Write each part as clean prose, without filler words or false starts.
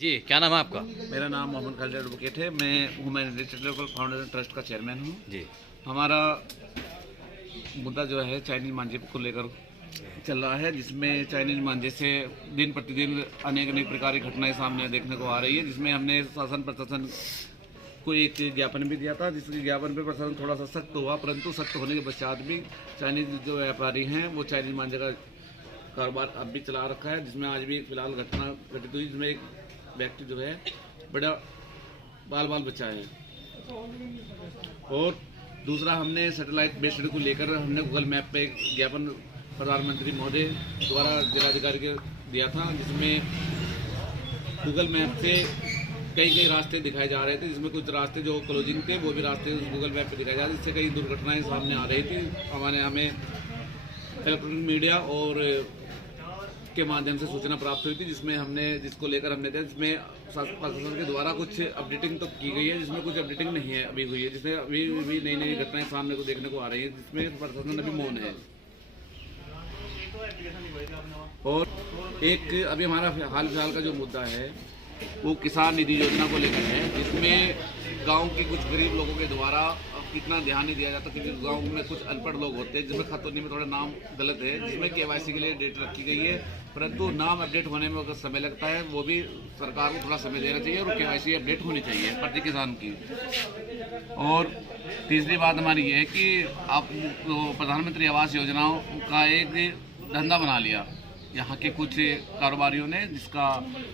जी, क्या नाम है आपका? मेरा नाम मोहम्मद खालिद एडवोकेट है। मैं ह्यूमैनिटी चैरिटेबल फाउंडेशन ट्रस्ट का चेयरमैन हूँ। जी। हमारा मुद्दा जो है चाइनीज मांझे को लेकर चल रहा है, जिसमें चाइनीज मांझे से दिन प्रतिदिन अनेक अनेक प्रकार की घटनाएं सामने देखने को आ रही है, जिसमें हमने शासन प्रशासन को एक ज्ञापन भी दिया था, जिसके ज्ञापन पर प्रशासन थोड़ा सा सख्त हुआ, परंतु सख्त होने के पश्चात भी चाइनीज जो व्यापारी हैं वो चाइनीज मांझे का कारोबार अब भी चला रखा है, जिसमें आज भी फिलहाल घटना घटित हुई, जिसमें एक व्यक्ति जो है बड़ा बाल बचा है। और दूसरा, हमने सैटेलाइट बेस्ड को लेकर हमने गूगल मैप पे एक ज्ञापन प्रधानमंत्री महोदय द्वारा जिलाधिकारी को दिया था, जिसमें गूगल मैप से कई रास्ते दिखाए जा रहे थे, जिसमें कुछ रास्ते जो क्लोजिंग थे वो भी रास्ते गूगल मैप पे दिखाए जा रहे थे, जिससे कई दुर्घटनाएं सामने आ रही थी। हमें इलेक्ट्रॉनिक मीडिया और के माध्यम से सूचना प्राप्त हुई थी, जिसको लेकर हमने दिया, जिसमें प्रशासन के द्वारा कुछ अपडेटिंग तो की गई है, जिसमें कुछ अपडेटिंग नहीं है अभी हुई है, जिसमें अभी नई घटनाएं सामने को देखने को आ रही है, जिसमें प्रशासन अभी मौन है। और एक अभी हमारा हाल फिलहाल का जो मुद्दा है वो किसान निधि योजना को लेकर है, जिसमें गांव के कुछ गरीब लोगों के द्वारा इतना ध्यान नहीं दिया जाता, क्योंकि गांव में कुछ अनपढ़ लोग होते हैं, जिसमें खतौनी में थोड़ा नाम गलत है, जिसमें केवाईसी के लिए डेट रखी गई है, परंतु नाम अपडेट होने में अगर समय लगता है, वो भी सरकार को थोड़ा समय देना चाहिए और केवाईसी अपडेट होनी चाहिए प्रति किसान की। और तीसरी बात हमारी ये है कि आप प्रधानमंत्री आवास योजनाओं का एक धंधा बना लिया यहाँ के कुछ कारोबारियों ने, जिसका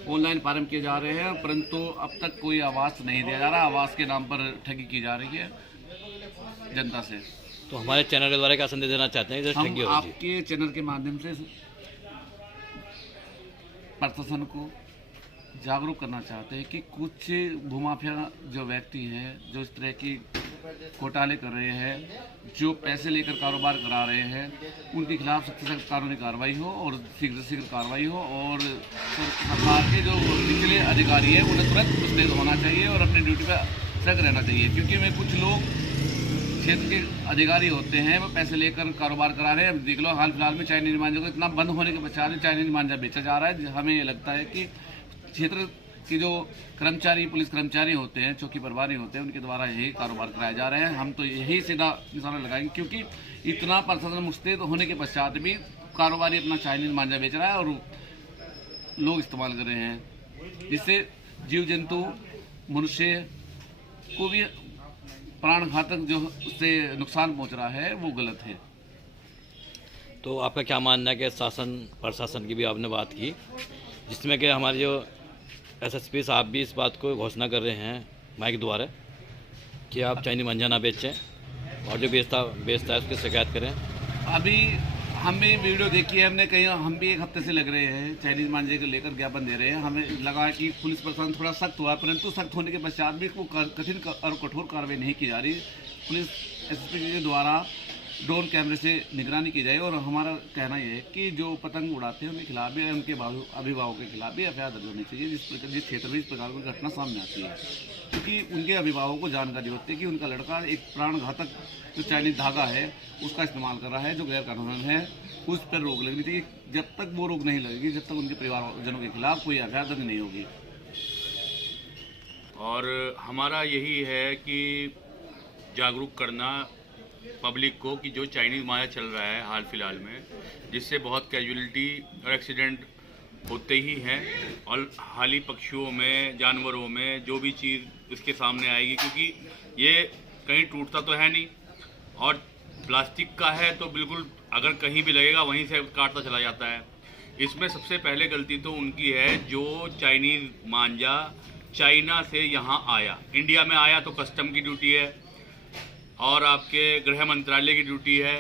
ऑनलाइन फार्म किए जा रहे हैं, परंतु अब तक कोई आवास नहीं दिया जा रहा। आवास के नाम पर ठगी की जा रही है जनता से। तो हमारे चैनल के द्वारा क्या संदेश देना चाहते हैं? हम आपके चैनल के माध्यम से प्रशासन को जागरूक करना चाहते हैं कि कुछ भूमाफिया जो व्यक्ति हैं, जो इस तरह की घोटाले कर रहे हैं, जो पैसे लेकर कारोबार करा रहे हैं, उनके खिलाफ सख्त से सख्त कानूनी कार्रवाई हो और शीघ्र से शीघ्र कार्रवाई हो, और सरकार के जो निचले अधिकारी हैं उन्हें तुरंत मुस्तैद होना चाहिए और अपनी ड्यूटी पर सख्त रहना चाहिए, क्योंकि में कुछ लोग क्षेत्र के अधिकारी होते हैं, वो पैसे लेकर कारोबार करा रहे हैं। देख लो हाल फिलहाल में चाइनीज मांझे को इतना बंद होने के पश्चात चाइनीज मांझा बेचा जा रहा है। हमें ये लगता है कि क्षेत्र के जो कर्मचारी, पुलिस कर्मचारी होते हैं, चौकी प्रभारी होते हैं, उनके द्वारा यही कारोबार कराए जा रहे हैं। हम तो यही सीधा निशाना लगाएंगे, क्योंकि इतना प्रशासन मुस्तैद होने के पश्चात भी कारोबारी अपना चाइनीज मांझा बेच रहा है और लोग इस्तेमाल कर रहे हैं, जिससे जीव जंतु मनुष्य को भी प्राण घातक जो उससे नुकसान पहुंच रहा है, वो गलत है। तो आपका क्या मानना है कि शासन प्रशासन की भी आपने बात की, जिसमें कि हमारे जो एसएसपी साहब भी इस बात को घोषणा कर रहे हैं माइक द्वारा कि आप चाइनीज मांझा ना बेचें और जो बेचता है उसकी शिकायत करें। अभी हम भी वीडियो देखी है, हमने कहीं हम भी एक हफ्ते से लग रहे हैं चाइनीज मांझे को लेकर ज्ञापन दे रहे हैं। हमें लगा कि पुलिस प्रशासन थोड़ा सख्त हुआ, परंतु सख्त होने के पश्चात भी वो कठिन और कठोर कार्रवाई नहीं की जा रही। पुलिस एसएसपी के द्वारा ड्रोन कैमरे से निगरानी की जाए, और हमारा कहना यह है कि जो पतंग उड़ाते हैं उनके खिलाफ भी, उनके अभिभावकों के खिलाफ भी एफआईआर दर्ज होनी चाहिए, जिस क्षेत्र में इस प्रकार की घटना सामने आती है, क्योंकि उनके अभिभावकों को जानकारी होती है कि उनका लड़का एक प्राण घातक जो चाइनीज धागा है उसका इस्तेमाल कर रहा है, जो गैर कानूनी है, उस पर रोक लगनी चाहिए। जब तक वो रोक नहीं लगेगी, जब तक उनके परिवारजनों के खिलाफ कोई एफआईआर दर्ज नहीं होगी। और हमारा यही है कि जागरूक करना पब्लिक को कि जो चाइनीज़ मांझा चल रहा है हाल फिलहाल में, जिससे बहुत कैजुअलिटी और एक्सीडेंट होते ही हैं, और हाली पक्षियों में, जानवरों में जो भी चीज़ इसके सामने आएगी, क्योंकि ये कहीं टूटता तो है नहीं, और प्लास्टिक का है तो बिल्कुल अगर कहीं भी लगेगा वहीं से काटता चला जाता है। इसमें सबसे पहले गलती तो उनकी है, जो चाइनीज़ मांझा चाइना से यहाँ आया, इंडिया में आया तो कस्टम की ड्यूटी है और आपके गृह मंत्रालय की ड्यूटी है,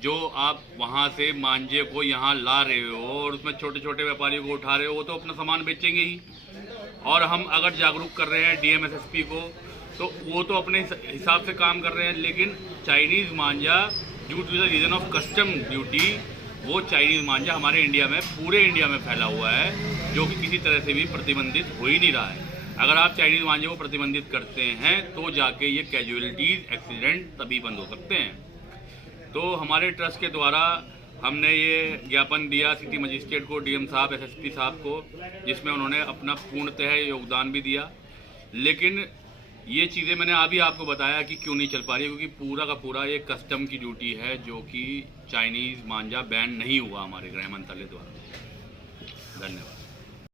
जो आप वहाँ से मांझे को यहाँ ला रहे हो और उसमें छोटे छोटे व्यापारियों को उठा रहे हो, वो तो अपना सामान बेचेंगे ही। और हम अगर जागरूक कर रहे हैं डीएम एसएसपी को, तो वो तो अपने हिसाब से काम कर रहे हैं, लेकिन चाइनीज़ मांझा due to the reason of custom duty, वो चाइनीज़ मांझा हमारे इंडिया में, पूरे इंडिया में फैला हुआ है, जो कि किसी तरह से भी प्रतिबंधित हो ही नहीं रहा है। अगर आप चाइनीज़ मांझे को प्रतिबंधित करते हैं तो जाके ये कैजुअलिटीज़, एक्सीडेंट तभी बंद हो सकते हैं। तो हमारे ट्रस्ट के द्वारा हमने ये ज्ञापन दिया सिटी मजिस्ट्रेट को, डीएम साहब, एसएसपी साहब को, जिसमें उन्होंने अपना पूर्णतः योगदान भी दिया। लेकिन ये चीज़ें मैंने अभी आपको बताया कि क्यों नहीं चल पा रही, क्योंकि पूरा का पूरा ये कस्टम की ड्यूटी है, जो कि चाइनीज़ मांझा बैन नहीं हुआ हमारे गृह मंत्रालय द्वारा। धन्यवाद।